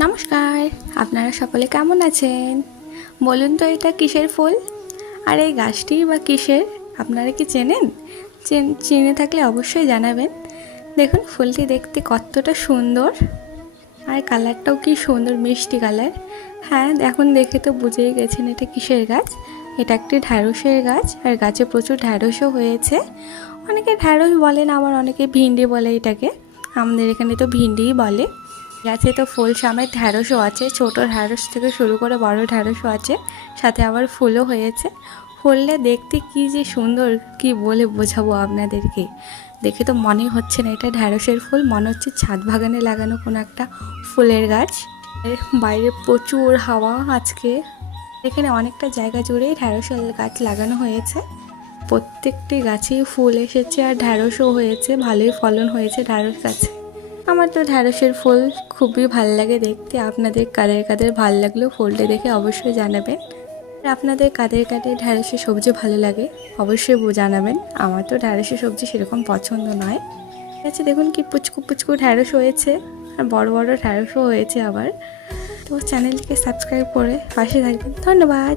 নমস্কার, আপনারা সকলে কেমন আছেন? বলুন তো এটা কিসের ফুল? আর এই গাছটি বা কিসের, আপনারা কি চেনেন? চেন- থাকলে অবশ্যই জানাবেন। দেখুন, ফুলটি দেখতে কতটা সুন্দর। আর কালারটাও কি সুন্দর, মিষ্টি কালার। হ্যাঁ এখন দেখে তো বুঝেই গেছেন এটা কিসের গাছ। এটা একটি ঢ্যাঁড়সের গাছ, আর গাছে প্রচুর ঢ্যাঁড়সও হয়েছে। অনেকে ঢ্যাঁড়স বলেন, আবার অনেকে ভিন্ডি বলে এটাকে। আমাদের এখানে তো ভিন্ডিই বলে। গাছে তো ফুল সামের ঢ্যাঁড়সও আছে, ছোট ঢ্যাঁড়স থেকে শুরু করে বড় ঢ্যাঁড়সও আছে, সাথে আবার ফুলও হয়েছে। ফুললে দেখতে কি যে সুন্দর, কি বলে বোঝাবো আপনাদেরকে? দেখে তো মনে হচ্ছে না, এটা ঢ্যাঁড়সের ফুল, মনে হচ্ছে ছাদ বাগানে লাগানো কোনো একটা ফুলের গাছ। বাইরে প্রচুর হাওয়া আজকে। এখানে অনেকটা জায়গা জুড়েই ঢ্যাঁড়সের গাছ লাগানো হয়েছে। প্রত্যেকটি গাছেই ফুল এসেছে আর ঢ্যাঁড়সও হয়েছে, ভালোই ফলন হয়েছে ঢ্যাঁড়স গাছে। আমার তো ঢ্যাঁড়সের ফুল খুবই ভালো লাগে দেখতে। আপনাদের কাদের কাদের ভালো লাগল ফুলটা দেখে অবশ্যই জানাবেন। আর আপনাদের কাদের কাদের ঢ্যাঁড়সের সবজি ভালো লাগে অবশ্যই জানাবেন। আমার তো ঢ্যাঁড়সের সবজি সেরকম পছন্দ নয়। ঠিক আছে, দেখুন কি পুচকু পুচকু ঢ্যাঁড়স হয়েছে আর বড় বড় ঢ্যাঁড়সও হয়েছে আবার। তো চ্যানেলটিকে সাবস্ক্রাইব করে পাশে থাকবেন। ধন্যবাদ।